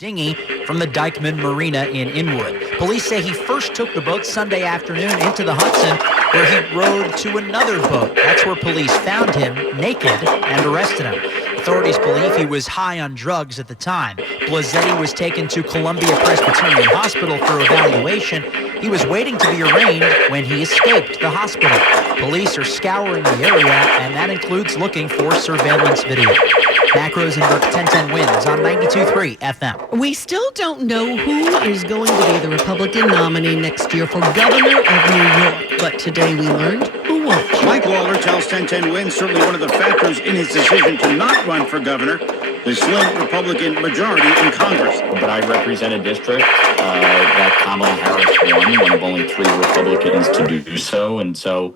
dinghy from the Dykeman Marina in Inwood. Police say he first took the boat Sunday afternoon into the Hudson, where he rowed to another boat. That's where police found him naked and arrested him. Authorities believe he was high on drugs at the time. Blazzetti was taken to Columbia Presbyterian Hospital for evaluation. He was waiting to be arraigned when he escaped the hospital. Police are scouring the area, and that includes looking for surveillance video. Mac Rosenberg, 1010 wins on 92.3 FM. We still don't know who is going to be the Republican nominee next year for governor of New York, but today we learned who won't. Mike Lawler tells 1010 wins certainly one of the factors in his decision to not run for governor, the slim Republican majority in Congress. But I represent a district that Kamala Harris won, one of only 3 Republicans to do so, and so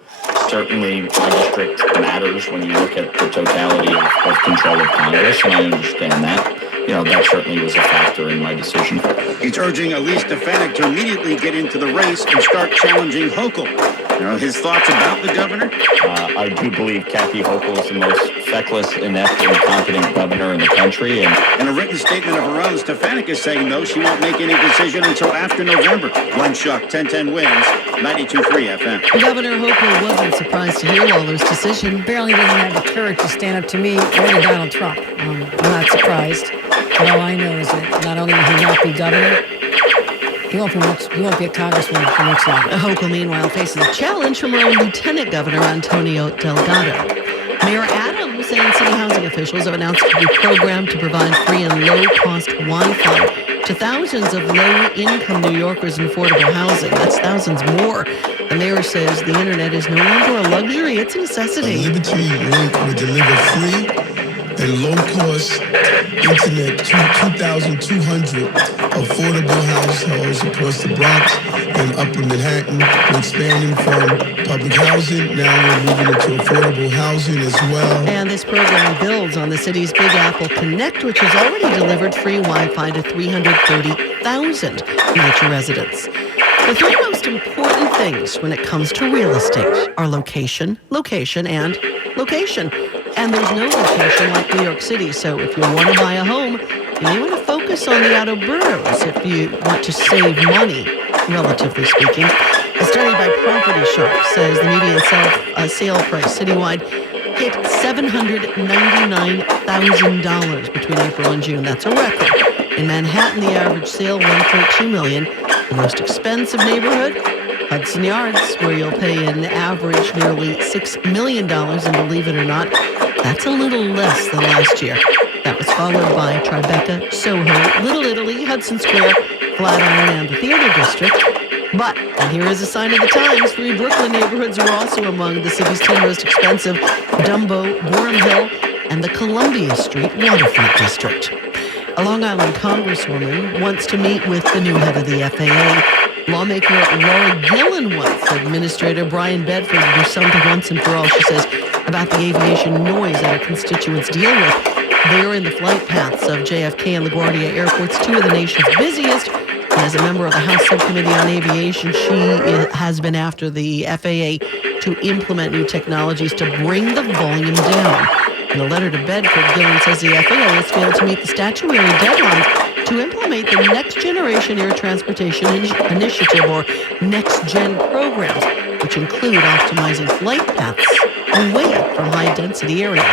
certainly my district matters when you look at the totality of control of Congress, and I understand that. That certainly was a factor in my decision. He's urging Elise Stefanik to immediately get into the race and start challenging Hochul. His thoughts about the governor? I do believe Kathy Hochul is the most feckless, inept, and competent governor in the country. And in a written statement of her own, Stefanik is saying, though, she won't make any decision until after November. Glenn Schuck, 1010 wins, 92.3 FM. Governor Hochul wasn't surprised to hear Lawler's decision. Barely doesn't have the courage to stand up to me or to Donald Trump. I'm not surprised. But all I know is that not only will he not be governor, he won't be a congressman for much longer. Hochul, meanwhile, faces a challenge from her own Lieutenant Governor Antonio Delgado. Mayor Adams and city housing officials have announced a new program to provide free and low-cost Wi-Fi to thousands of low-income New Yorkers in affordable housing. That's thousands more. The mayor says the internet is no longer a luxury, it's a necessity. Liberty Link will deliver free and low-cost internet to 2,200 affordable households across the Bronx and Upper Manhattan. We're expanding from public housing. Now we're moving into affordable housing as well. And this program builds on the city's Big Apple Connect, which has already delivered free Wi-Fi to 330,000 future residents. The 3 most important things when it comes to real estate are location, location, and location. And there's no location like New York City, so if you want to buy a home, you may want to focus on the outer boroughs if you want to save money, relatively speaking. A study by Property Shark says the median sale price citywide hit $799,000 between April and June. That's a record. In Manhattan, the average sale, $1.2 million. The most expensive neighborhood, Hudson Yards, where you'll pay an average nearly $6 million, and believe it or not, that's a little less than last year. That was followed by Tribeca, Soho, Little Italy, Hudson Square, Flatiron, and the Theater District. But, and here is a sign of the times, 3 Brooklyn neighborhoods were also among the city's 10 most expensive: Dumbo, Gorham Hill, and the Columbia Street Waterfront District. A Long Island congresswoman wants to meet with the new head of the FAA. Lawmaker Laura Gillen wants Administrator Brian Bedford to do something once and for all, she says, about the aviation noise that her constituents deal with. They are in the flight paths of JFK and LaGuardia airports, 2 of the nation's busiest. And as a member of the House Subcommittee on Aviation, she has been after the FAA to implement new technologies to bring the volume down. In a letter to Bedford, Gillen says the FAA has failed to meet the statutory deadlines to implement the Next Generation Air Transportation Initiative, or Next-Gen programs, which include optimizing flight paths away from high-density areas.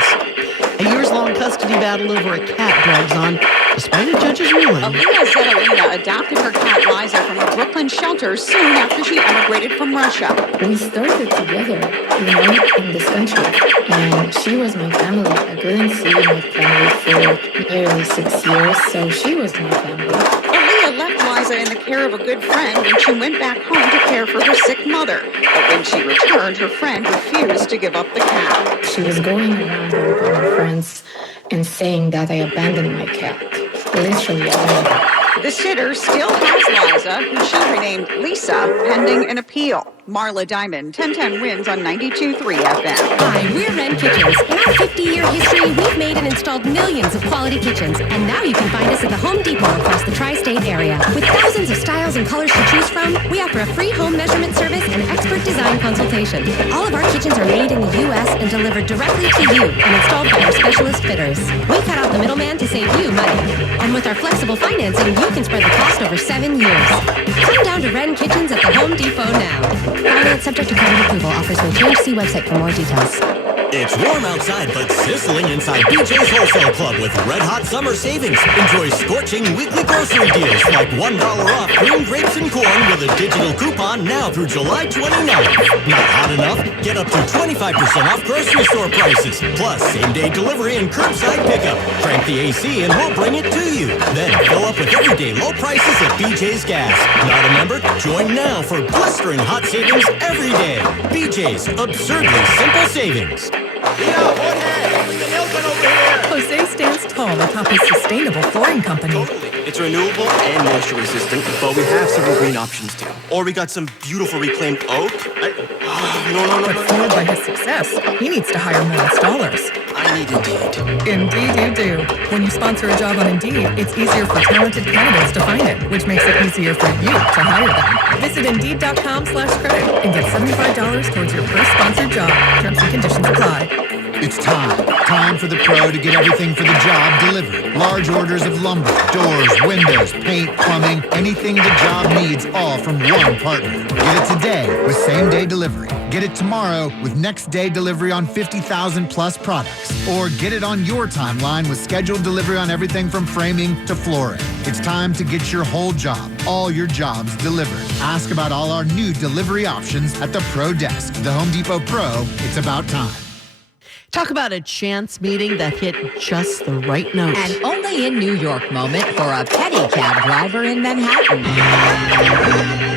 A years-long custody battle over a cat drags on, despite a judge's ruling. Aliyah Zetalina adopted her cat Liza from a Brooklyn shelter soon after she emigrated from Russia. We started together, in this country, and she was my family. I couldn't see my family for nearly 6 years, so she was my family. Aliyah left Liza in the care of a good friend when she went back home to care for her sick mother. But when she returned, her friend refused to give up the cat. She was going around with her friends and saying that I abandoned my cat. Literally abandoned. The sitter still has Liza, who she renamed Lisa, pending an appeal. Marla Diamond, 1010 wins on 92.3 FM. Hi, we're Ren Kitchens. In our 50-year history, we've made and installed millions of quality kitchens, and now you can find us at the Home Depot across the tri-state area. With thousands of styles and colors to choose from, we offer a free home measurement service and expert design consultation. All of our kitchens are made in the U.S. and delivered directly to you and installed by our specialist fitters. We cut out the middleman to save you money. And with our flexible financing, you can spread the cost over 7 years. Come down to Ren Kitchens at the Home Depot now. Finance subject to credit approval. Offers may change. See website for more details. It's warm outside, but sizzling inside BJ's Wholesale Club with red-hot summer savings. Enjoy scorching weekly grocery deals like $1 off green grapes and corn with a digital coupon now through July 29th. Not hot enough? Get up to 25% off grocery store prices. Plus, same-day delivery and curbside pickup. Crank the AC and we'll bring it to you. Then fill up with everyday low prices at BJ's Gas. Not a member? Join now for blistering hot savings every day. BJ's, absurdly simple savings. Jose stands tall atop his sustainable flooring company. It's renewable and moisture resistant, but we have several green options too. Or we got some beautiful reclaimed oak. But fueled by his success, he needs to hire more installers. I need Indeed. Indeed you do. When you sponsor a job on Indeed, it's easier for talented candidates to find it, which makes it easier for you to hire them. Visit Indeed.com/credit and get $75 towards your first sponsored job. Terms and conditions apply. It's time for the pro to get everything for the job delivered. Large orders of lumber, doors, windows, paint, plumbing, anything the job needs, all from one partner. Get it today with same-day delivery. Get it tomorrow with next-day delivery on 50,000 plus products. Or get it on your timeline with scheduled delivery on everything from framing to flooring. It's time to get your whole job, all your jobs delivered. Ask about all our new delivery options at the Pro Desk. The Home Depot Pro, it's about time. Talk about a chance meeting that hit just the right note. An only in New York moment for a pedicab driver in Manhattan.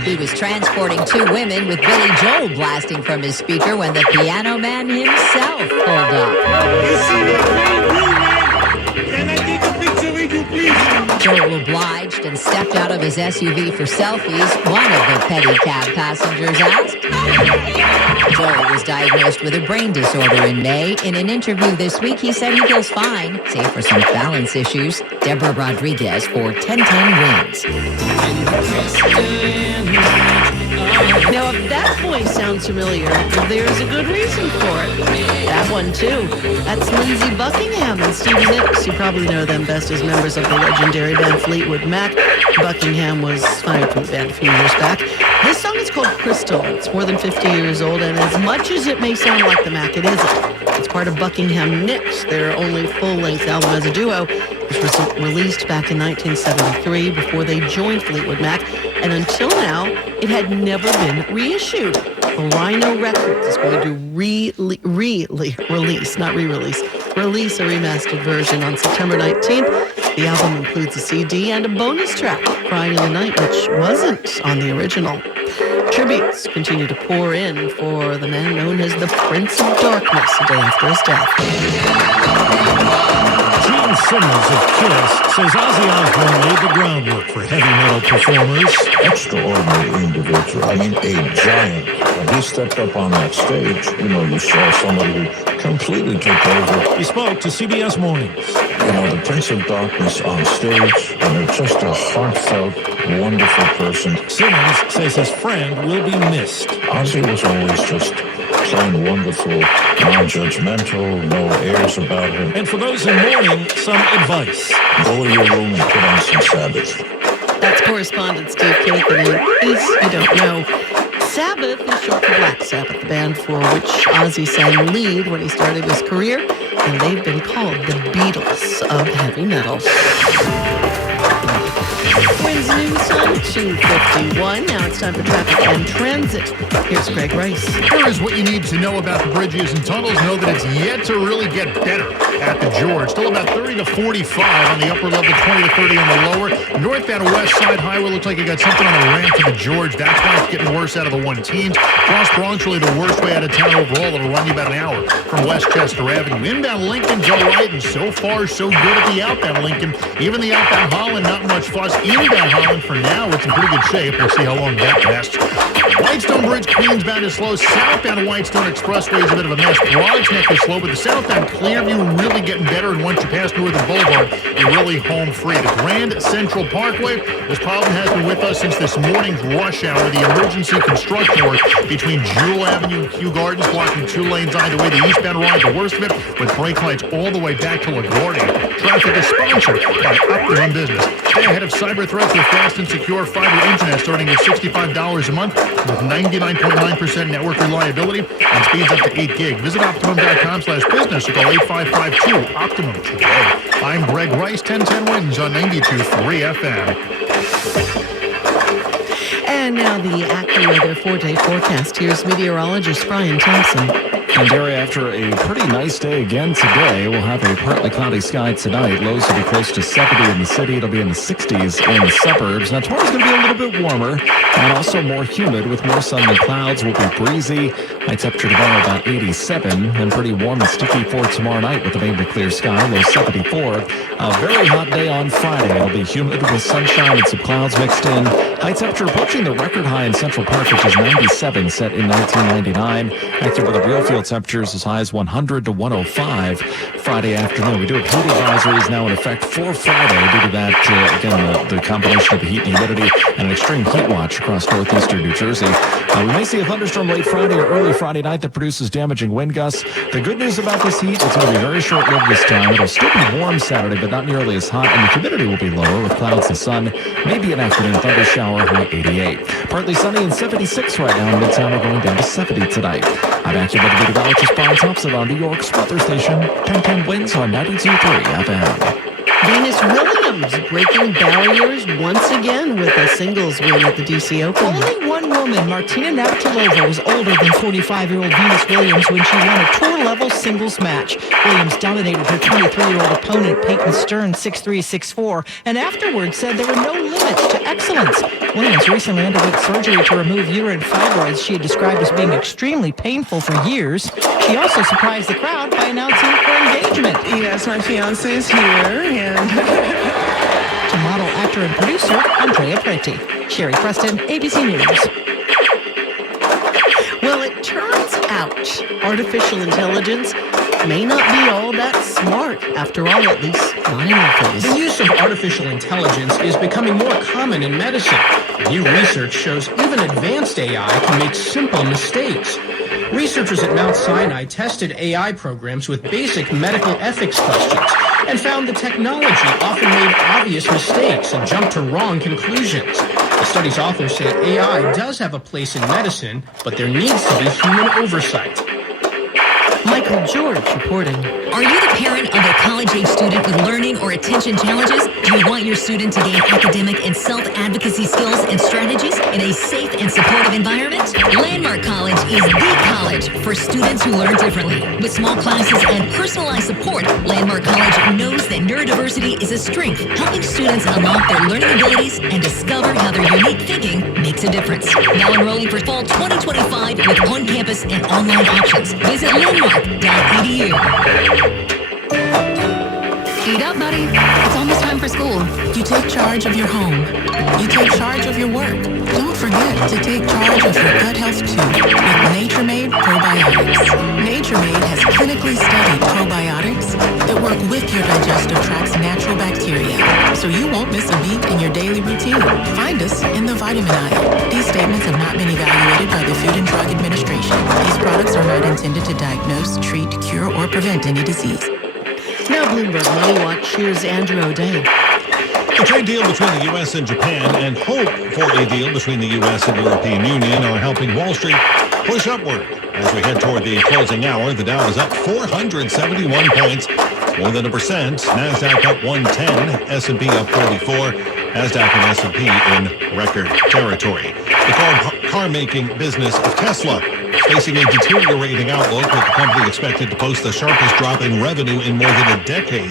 He was transporting two women with Billy Joel blasting from his speaker when the piano man himself pulled up. Can I take a picture with you, please? Joel obliged and stepped out of his SUV for selfies. One of the pedicab passengers asked. Joel was diagnosed with a brain disorder in May. In an interview this week, he said he feels fine, save for some balance issues. Deborah Rodriguez for 1010 wins. Now, if that voice sounds familiar, there's a good reason for it. That one, too. That's Lindsey Buckingham and Stevie Nicks. You probably know them best as members of the legendary band Fleetwood Mac. Buckingham was fired from the band a few years back. This song is called Crystal. It's more than 50 years old, and as much as it may sound like the Mac, it isn't. It's part of Buckingham Nicks, their only full-length album as a duo, which was released back in 1973 before they joined Fleetwood Mac, and until now, it had never been reissued. Rhino Records is going to release a remastered version on September 19th. The album includes a CD and a bonus track, Crying in the Night, which wasn't on the original. Tributes continue to pour in for the man known as the Prince of Darkness a day after his death. Gene Simmons of Kiss says Ozzy Osbourne laid the groundwork for heavy metal performers. Extraordinary individual. I mean, a giant. When he stepped up on that stage, you saw somebody who completely took over. He spoke to CBS Mornings. The Prince of Darkness on stage, and just a heartfelt, wonderful person. Simmons says his friend will be missed. Ozzy was always just plain wonderful, non-judgmental, no airs about him. And for those in mourning, some advice. Go to your room and put on some Sabbath. That's correspondent Steve Caithen. In case you don't know, Sabbath is short for Black Sabbath, the band for which Ozzy sang lead when he started his career, and they've been called the Beatles of heavy metal. Twins News on 2:51. Now it's time for traffic and transit. Here's Greg Rice. Here is what you need to know about the bridges and tunnels. Know that it's yet to really get better. at the George. Still about 30 to 45 on the upper level, 20 to 30 on the lower. Northbound West Side Highway looks like you got something on the ramp to the George. That's why it's getting worse out of the 110s. Cross Bronx really the worst way out of town overall. It'll run you about an hour from Westchester Avenue. Inbound Lincoln's all right, and so far so good at the outbound Lincoln. Even the outbound Holland, not much fuss. Inbound Holland, for now, it's in pretty good shape. We'll see how long that lasts. Whitestone Bridge, Queensbound is slow. Southbound Whitestone Expressway is a bit of a mess. Broad's Neck is slow, but the southbound Clearview really getting better, and once you pass Northern Boulevard, you're really home free. The Grand Central Parkway, this problem has been with us since this morning's rush hour. The emergency construction work between Jewel Avenue and Kew Gardens, blocking 2 lanes either way. The eastbound ride, the worst of it, with brake lights all the way back to LaGuardia. Traffic is sponsored by Optimum Business. Stay ahead of cyber threats with fast and secure fiber internet starting at $65 a month with 99.9% network reliability and speeds up to 8 gig. Visit Optimum.com/business or call 8552-OPTIMUM today. I'm Greg Rice, 1010 Wins on 92.3 FM. And now the AccuWeather 4-day forecast. Here's meteorologist Brian Thompson. And Derry, after a pretty nice day again today, we'll have a partly cloudy sky tonight. Lows will be close to 70 in the city. It'll be in the 60s in the suburbs. Now, tomorrow's going to be a little bit warmer and also more humid with more sun than clouds. Will be breezy. High temperature tomorrow about 87 and pretty warm and sticky for tomorrow night with a mainly clear sky. Low 74. A very hot day on Friday. It'll be humid with sunshine and some clouds mixed in. High temperature approaching the record high in Central Park, which is 97, set in 1999. Active with a real field temperatures as high as 100 to 105 Friday afternoon. We do have heat advisories now in effect for Friday due to that, again, the combination of the heat and humidity and an extreme heat watch across northeastern New Jersey. We may see a thunderstorm late Friday or early Friday night that produces damaging wind gusts. The good news about this heat, it's going to be very short-lived this time. It'll still be warm Saturday, but not nearly as hot, and the humidity will be lower with clouds and sun. Maybe an afternoon thunder shower, high 88. Partly sunny and 76 right now in Midtown. We're going down to 70 tonight. I'm AccuWeather meteorologist Brian Thompson on New York's weather station. 1010 Wins on 92.3 FM. Venus Williams breaking barriers once again with a singles win at the DC Open. Only one woman, Martina Navratilova, was older than 45-year-old Venus Williams when she won a tour-level singles match. Williams dominated her 23-year-old opponent, Peyton Stern, 6-3, 6-4, and afterwards said there were no limits to excellence. Williams recently underwent surgery to remove uterine fibroids she had described as being extremely painful for years. She also surprised the crowd by announcing her engagement. Yes, my fiancé is here, to model, actor, and producer Andrea Preti. Sherry Preston, ABC News. Well, it turns out artificial intelligence may not be all that smart, after all, at least not in our case. The use of artificial intelligence is becoming more common in medicine. New research shows even advanced AI can make simple mistakes. Researchers at Mount Sinai tested AI programs with basic medical ethics questions and found the technology often made obvious mistakes and jumped to wrong conclusions. The study's authors say AI does have a place in medicine, but there needs to be human oversight. Michael George reporting. Are you the parent of a college-age student with learning or attention challenges? Do you want your student to gain academic and self-advocacy skills and strategies in a safe and supportive environment? Landmark College is the college for students who learn differently. With small classes and personalized support, Landmark College knows that neurodiversity is a strength, helping students unlock their learning abilities and discover how their unique thinking makes a difference. Now enrolling for fall 2025 with on-campus and online options. Visit landmark.edu. Eat up, buddy. It's almost time for school. You take charge of your home. You take charge of your work. Don't forget to take charge of your gut health too with Nature Made probiotics. Nature Made has clinically studied probiotics that work with your digestive tract's natural bacteria, so you won't miss a beat in your daily routine. Find us in the vitamin aisle. These statements have not been evaluated by the Food and Drug Administration. These products are not intended to diagnose, treat, cure, or prevent any disease. Now Bloomberg Money Watch, here's Andrew O'Day. A trade deal between the U.S. and Japan and hope for a deal between the U.S. and European Union are helping Wall Street push upward. As we head toward the closing hour, the Dow is up 471 points, more than 1%. NASDAQ up 110, S&P up 44, NASDAQ and S&P in record territory. The car-making business of Tesla facing a deteriorating outlook, with the company expected to post the sharpest drop in revenue in more than a decade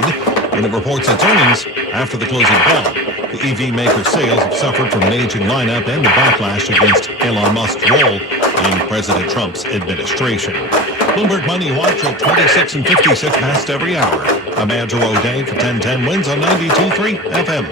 when it reports its earnings after the closing bell. The EV maker's sales have suffered from an aging lineup and the backlash against Elon Musk's role in President Trump's administration. Bloomberg Money Watch at 26 and 56 past every hour. I'm Andrew O'Day for 1010 Wins on 92.3 FM.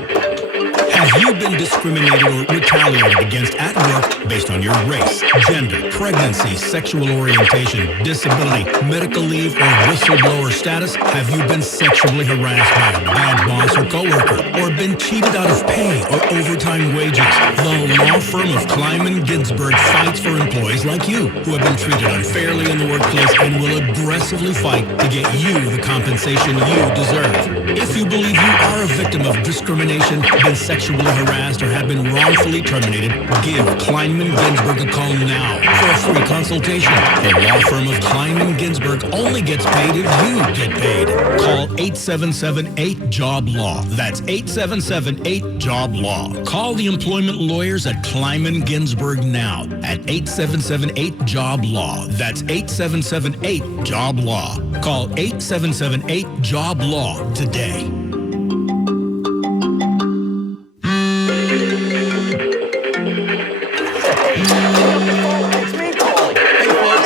Have you been discriminated or retaliated against at work based on your race, gender, pregnancy, sexual orientation, disability, medical leave, or whistleblower status? Have you been sexually harassed by a bad boss or coworker, or been cheated out of pay or overtime wages? The law firm of Kleiman Ginsburg fights for employees like you who have been treated unfairly in the workplace and will aggressively fight to get you the compensation you deserve. If you believe you are a victim of discrimination, been sexually harassed, or have been wrongfully terminated, give Kleinman Ginsburg a call now for a free consultation. The law firm of Kleinman Ginsburg only gets paid if you get paid. Call 877-8-JOB-LAW. That's 877-8-JOB-LAW. Call the employment lawyers at Kleinman Ginsburg now at 877-8-JOB-LAW. That's 877-8-JOB-LAW. Call 877-8-JOB-LAW today.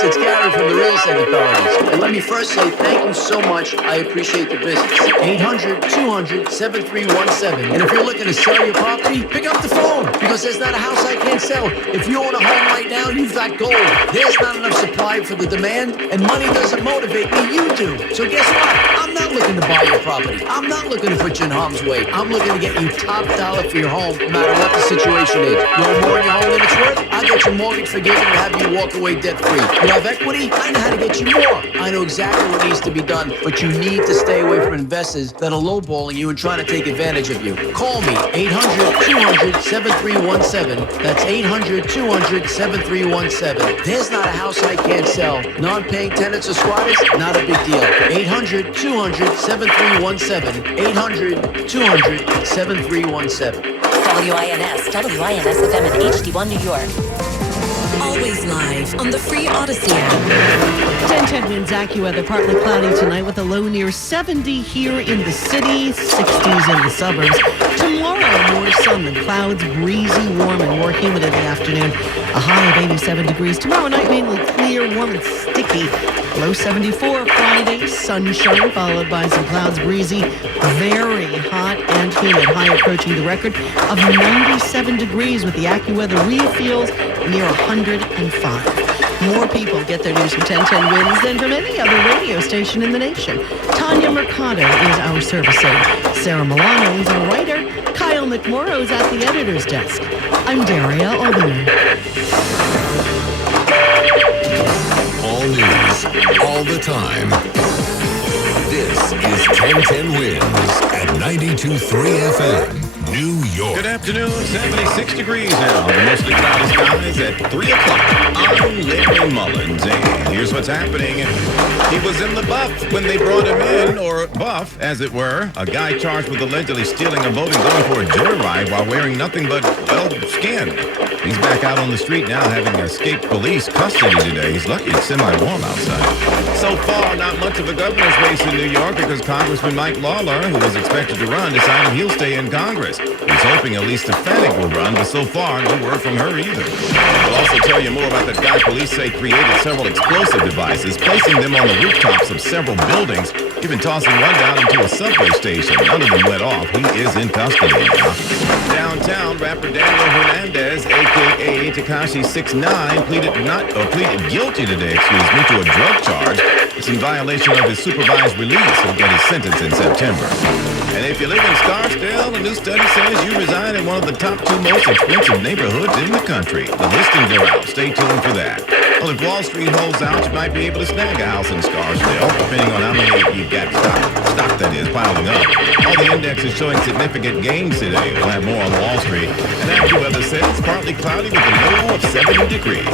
It's Gary from the Real Estate Authorities. And let me first say thank you so much. I appreciate the business. 800-200-7317. And if you're looking to sell your property, pick up the phone, because there's not a house I can't sell. If you own a home right now, you've got gold. There's not enough supply for the demand, and money doesn't motivate me. You do. So guess what? I'm not looking to buy your property. I'm not looking to put you in harm's way. I'm looking to get you top dollar for your home, no matter what the situation is. You owe more in your home than it's worth? I'll get your mortgage forgiven and have you walk away debt-free. You have equity? I know how to get you more. I know exactly what needs to be done, but you need to stay away from investors that are lowballing you and trying to take advantage of you. Call me, 800-200-7317. That's 800-200-7317. There's not a house I can't sell. Non-paying tenants or squatters? Not a big deal. 800-200-7317. 800-200-7317. WINS FM in HD1 New York. Always live on the free Odyssey app. 1010 Winds AccuWeather, partly cloudy tonight with a low near 70 here in the city, 60s in the suburbs. Tomorrow, more sun than clouds, breezy, warm, and more humid in the afternoon. A high of 87 degrees. Tomorrow night, mainly clear, warm, and sticky. Low 74 Friday, sunshine, followed by some clouds, breezy, very hot and humid. High approaching the record of 97 degrees with the AccuWeather real feels near 105. More people get their news from 1010 Winds than from any other radio station in the nation. Tanya Mercado is our service aide. Sarah Milano is our writer. Kyle McMorrow is at the editor's desk. I'm Daria Albiner. All news, all the time. This is 1010 Winds at 92.3 FM. New York. Good afternoon, 76 degrees now. The mostly cloudy skies at 3 o'clock. I'm Larry Mullins, and here's what's happening. He was in the buff when they brought him in, or buff, as it were. A guy charged with allegedly stealing a boat and going for a joyride while wearing nothing but, well, skin. He's back out on the street now, having escaped police custody today. He's lucky it's semi-warm outside. So far, not much of a governor's race in New York because Congressman Mike Lawler, who was expected to run, decided he'll stay in Congress. He's hoping at least Stefanik will run, but so far, no word from her either. We'll also tell you more about that guy police say created several explosive devices, placing them on the rooftops of several buildings, even tossing one down into a subway station. None of them went off. He is in custody now. Downtown, rapper Daniel Hernandez, a.k.a. Tekashi 6ix9ine, pleaded guilty today, to a drug charge. It's in violation of his supervised release. He'll get his sentence in September. And if you live in Scarsdale, a new study says you reside in one of the top 2 most expensive neighborhoods in the country. The listings are out. Stay tuned for that. Well, if Wall Street holds out, you might be able to snag a house in Scarsdale, depending on how many you've got stock that is piling up. All the indexes showing significant gains today. We'll have more on Wall Street. And AccuWeather says it's partly cloudy with a low of 70 degrees.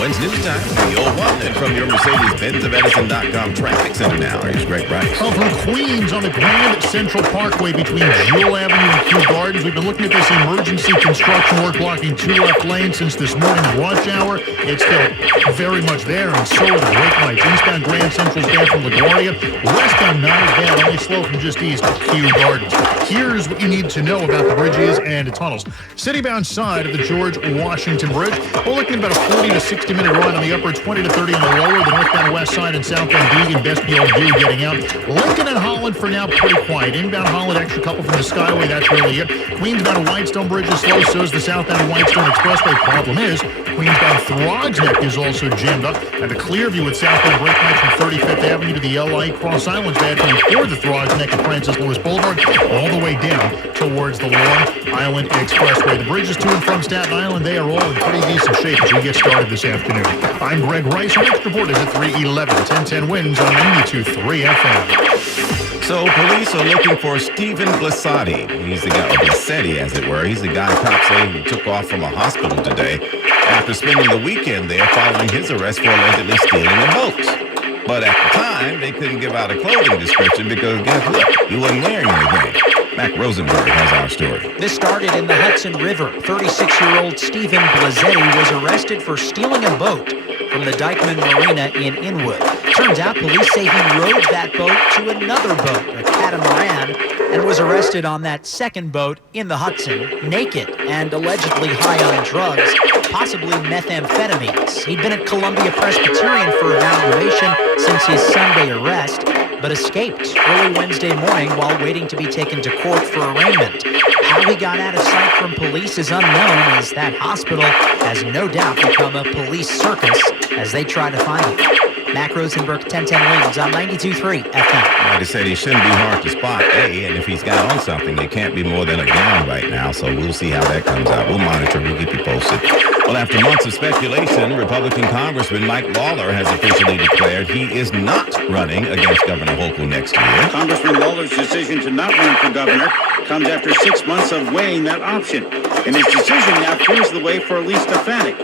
When's news time? The old one. And from your Mercedes-Benz of Edison.com traffic center now, here's Greg Price. From Queens on the Grand Central Parkway between Jewel Avenue and Kew Gardens. We've been looking at this emergency construction work blocking 2 left lanes since this morning rush hour. hour. It's still very much there, and so are the brake lights. Eastbound Grand Central's bad from LaGuardia. Westbound not as bad, only slow from just east of Kew Gardens. Here's what you need to know about the bridges and the tunnels. Citybound side of the George Washington Bridge, we're looking at about a 40 to 60 minute run on the upper, 20 to 30 on the lower. The northbound west side and southbound Deegan, Bestfield View getting out. Lincoln and Holland for now pretty quiet. Inbound Holland, extra couple from the Skyway, that's really it. Queensbound and Whitestone Bridge is slow, so is the southbound Whitestone Expressway. Problem is, Queensbound Throgs Neck is also jammed up, and the Clearview at southbound brake lights from 35th Avenue to the LA Cross Island's bad before the Throgs Neck at Francis Lewis Boulevard, all the way down towards the Long Island Expressway. The bridges to and from Staten Island, they are all in pretty decent shape as we get started this afternoon. I'm Greg Rice. Our next report is at 3:11. 1010 wins on 92.3 FM. So police are looking for Stephen Blassetti. He's the guy, or Blassetti as it were. He's the guy cops say who took off from a hospital today after spending the weekend there following his arrest for allegedly stealing a boat. But at the time, they couldn't give out a clothing description because guess what? He wasn't wearing anything. Mac Rosenberg has our story. This started in the Hudson River. 36-year-old Stephen Blassetti was arrested for stealing a boat from the Dykeman Marina in Inwood. Turns out police say he rowed that boat to another boat, a catamaran, and was arrested on that second boat in the Hudson, naked and allegedly high on drugs, possibly methamphetamines. He'd been at Columbia Presbyterian for evaluation since his Sunday arrest, but escaped early Wednesday morning while waiting to be taken to court for arraignment. How he got out of sight from police is unknown, as that hospital has no doubt become a police circus as they try to find him. Mac Rosenberg, 1010 wins on 92.3 FM. They said he shouldn't be hard to spot, A, and if he's got on something, it can't be more than a gown right now, so we'll see how that comes out. We'll monitor, we'll keep you posted. Well, after months of speculation, Republican Congressman Mike Lawler has officially declared he is not running against Governor Hochul next year. Congressman Lawler's decision to not run for governor comes after 6 months of weighing that option. And his decision now clears the way for Elise Stefanik.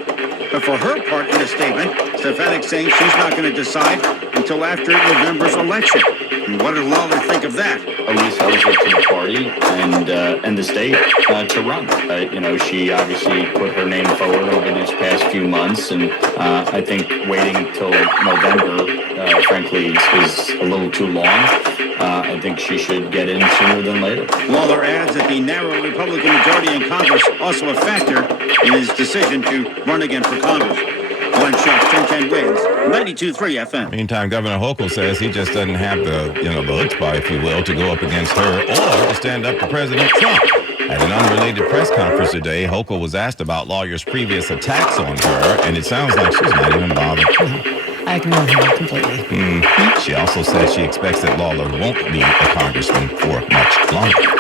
But for her part in a statement, Stefanik saying she's not going to decide until after November's election. And what did Lawler think of that? Elise owes it to the party and the state to run. She obviously put her name forward over these past few months, and I think waiting till November, frankly, is a little too long. I think she should get in sooner than later. Lawler adds that the narrow Republican majority in Congress also a factor in his decision to run again for Congress. Glenn Schuck, 1010 wins, 92.3 FM. Meantime, Governor Hochul says he just doesn't have the chutzpah, if you will, to go up against her or to stand up to President Trump. At an unrelated press conference today, Hochul was asked about Lawler's previous attacks on her, and it sounds like she's not even bothered. I ignore him completely. She also said she expects that Lawler won't be a congressman for much longer.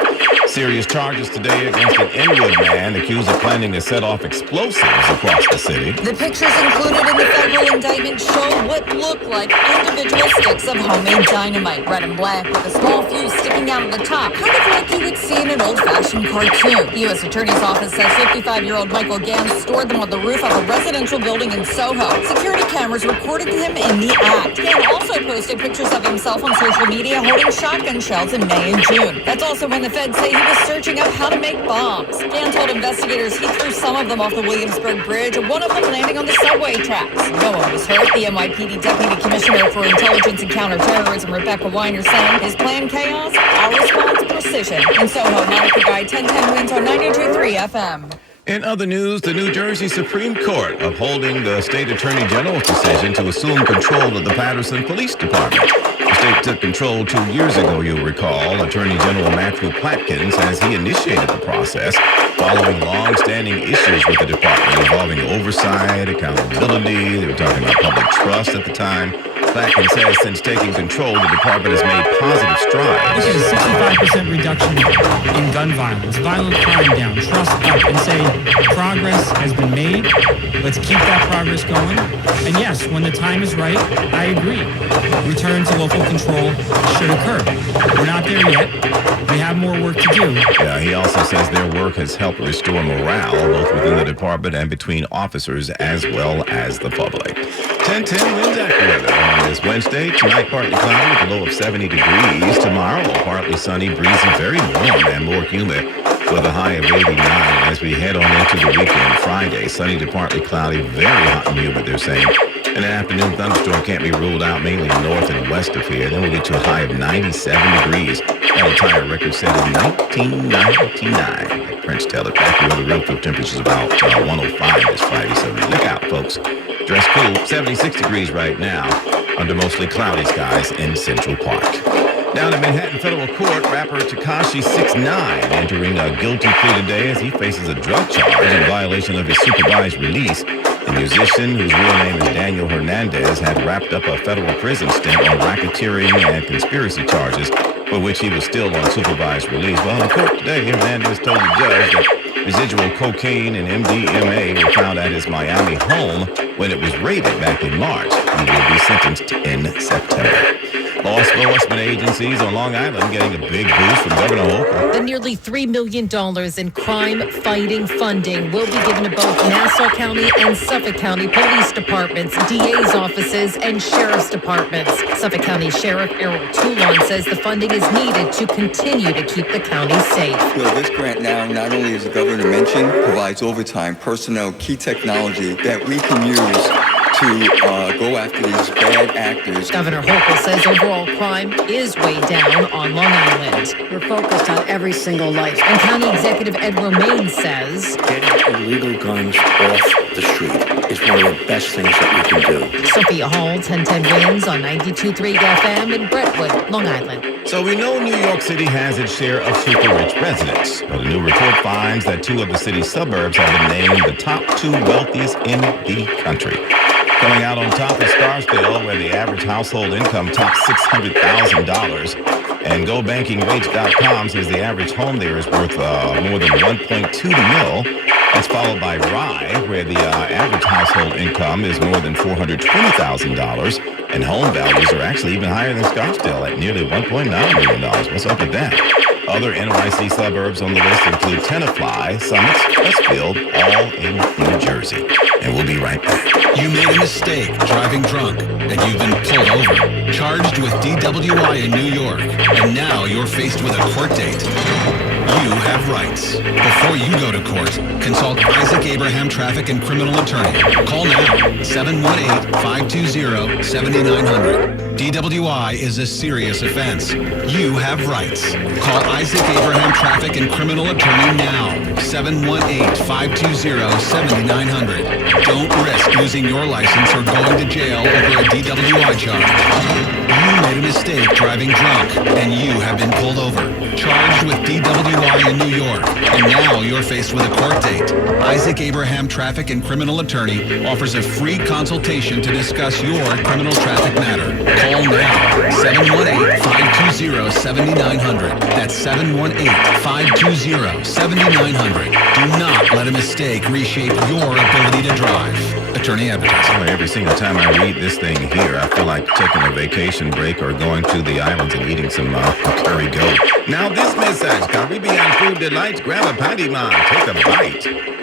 Serious charges today against an Inwood man accused of planning to set off explosives across the city. The pictures included in the federal indictment show what looked like individual sticks of homemade dynamite, red and black, with a small fuse sticking out of the top, kind of like you would see in an old-fashioned cartoon. The U.S. Attorney's Office says 55-year-old Michael Gans stored them on the roof of a residential building in Soho. Security cameras recorded him in the act. Gans also posted pictures of himself on social media holding shotgun shells in May and June. That's also when the feds say he was searching out how to make bombs. Gans told investigators he threw some of them off the Williamsburg Bridge, one of them landing on the subway tracks. No one was hurt. The NYPD Deputy Commissioner for Intelligence and Counterterrorism, Rebecca Weiner, saying his plan chaos, our response precision. In Soho, Monica Guy, 1010 wins on 92.3 FM. In other news, the New Jersey Supreme Court upholding the state attorney general's decision to assume control of the Patterson Police Department. The state took control 2 years ago, you'll recall. Attorney General Matthew Platkin says he initiated the process following long-standing issues with the department involving oversight, accountability. They were talking about public trust at the time. Platkin says since taking control, the department has made positive strides. Look at a 65% reduction in gun violence, violent crime down, trust up, and say progress has been made. Let's keep that progress going. And yes, when the time is right, I agree. Return to local control should occur. We're not there yet. We have more work to do. Yeah, he also says their work has helped restore morale both within the department and between officers as well as the public. 1010 wins AccuWeather on this Wednesday. Tonight, partly cloudy with a low of 70 degrees. Tomorrow, partly sunny, breezy, very warm and more humid. with a high of 89. As we head on into the weekend, Friday, sunny to partly cloudy, very hot and humid, they're saying. An afternoon thunderstorm can't be ruled out, mainly north and west of here. Then we'll get to a high of 97 degrees. That'll tie a record set in 1999. French tell it back to where the real true temperature is about 105 this Friday, so look out, folks. Dress cool, 76 degrees right now, under mostly cloudy skies in Central Park. Down at Manhattan Federal Court, rapper Tekashi 6ix9ine entering a guilty plea today as he faces a drug charge in violation of his supervised release. The musician, whose real name is Daniel Hernandez, had wrapped up a federal prison stint on racketeering and conspiracy charges, for which he was still on supervised release. Well, in court today, Hernandez told the judge that residual cocaine and MDMA were found at his Miami home when it was raided back in March. He will be sentenced in September. Law enforcement agencies on Long Island getting a big boost from Governor Hochul. The nearly $3 million in crime-fighting funding will be given to both Nassau County and Suffolk County Police Departments, DA's offices, and Sheriff's Departments. Suffolk County Sheriff Errol Toulon says the funding is needed to continue to keep the county safe. Well, this grant now, not only as the governor mentioned, provides overtime, personnel, key technology that we can use to go after these bad actors. Governor Hochul says overall crime is way down on Long Island. We're focused on every single life. And County Executive Ed Romaine says, getting illegal guns off the street is one of the best things that we can do. Sophia Hall, 1010 Wins on 92.3 FM in Brentwood, Long Island. So we know New York City has its share of super-rich residents, but a new report finds that 2 of the city's suburbs have been named the top 2 wealthiest in the country. Coming out on top is Scarsdale, where the average household income tops $600,000. And GoBankingRates.com says the average home there is worth more than $1.2 million. That's followed by Rye, where the average household income is more than $420,000. And home values are actually even higher than Scarsdale at nearly $1.9 million. What's up with that? Other NYC suburbs on the list include Tenafly, Summit, Westfield, all in New Jersey. And we'll be right back. You made a mistake driving drunk, and you've been pulled over, charged with DWI in New York, and now you're faced with a court date. You have rights. Before you go to court, consult Isaac Abraham Traffic and Criminal Attorney. Call now, 718-520-7900. DWI is a serious offense. You have rights. Call Isaac Abraham Traffic and Criminal Attorney now, 718-520-7900. Don't risk losing your license or going to jail over a DWI charge. You made a mistake driving drunk, and you have been pulled over, charged with DWI in New York, and now you're faced with a court date. Isaac Abraham Traffic and Criminal Attorney offers a free consultation to discuss your criminal traffic matter. Call now, 718-520-7900. That's 718-520-7900. Do not let a mistake reshape your ability to drive. Attorney advertising. Every single time I read this thing here, I feel like taking a vacation break or going to the islands and eating some curry goat. Now this message, Caribbean food delights, grab a patty man, take a bite. See?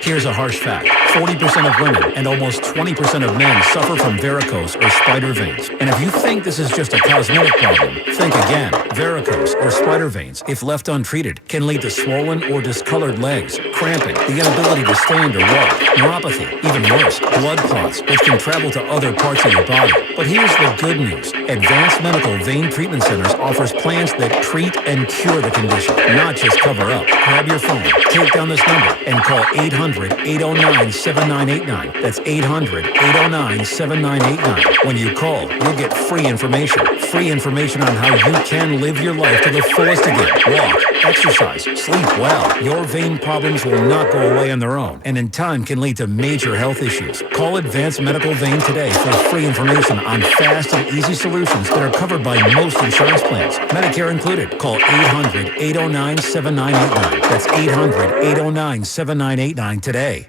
Here's a harsh fact. 40% of women and almost 20% of men suffer from varicose or spider veins. And if you think this is just a cosmetic problem, think again. Varicose or spider veins, if left untreated, can lead to swollen or discolored legs, cramping, the inability to stand or walk, neuropathy, even worse, blood clots, which can travel to other parts of your body. But here's the good news. Advanced Medical Vein Treatment Centers offers plans that treat and cure the condition, not just cover up. Grab your phone, take down this number, and call 800-809-7989. That's 800-809-7989. When you call, you'll get free information. Free information on how you can live your life to the fullest again. Walk, exercise, sleep well. Your vein problems will not go away on their own, and in time can lead to major health issues. Call Advanced Medical Vein today for free information on fast and easy solutions that are covered by most insurance plans. Medicare included. Call 800-809-7989. That's 800-809-7989 today.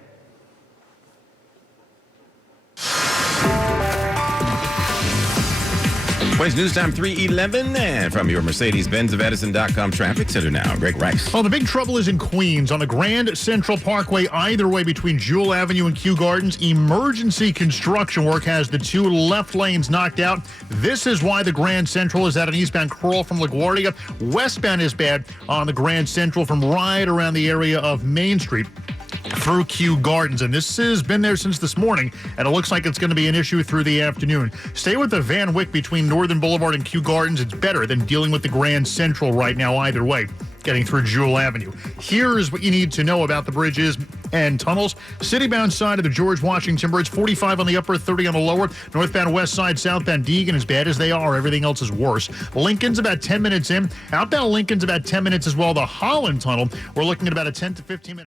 When's news time 3:11? And from your Mercedes-Benz of Edison.com traffic center now, Greg Rice. Well, the big trouble is in Queens on the Grand Central Parkway, either way between Jewel Avenue and Kew Gardens. Emergency construction work has the two left lanes knocked out. This is why the Grand Central is at an eastbound crawl from LaGuardia. Westbound is bad on the Grand Central from right around the area of Main Street through Kew Gardens, and this has been there since this morning, and it looks like it's going to be an issue through the afternoon. Stay with the Van Wyck between Northern Boulevard and Kew Gardens. It's better than dealing with the Grand Central right now either way, getting through Jewel Avenue. Here's what you need to know about the bridges and tunnels. Citybound side of the George Washington Bridge, 45 on the upper, 30 on the lower. Northbound west side, southbound Deegan, as bad as they are, everything else is worse. Lincoln's about 10 minutes in. Outbound Lincoln's about 10 minutes as well. The Holland Tunnel, we're looking at about a 10 to 15 minute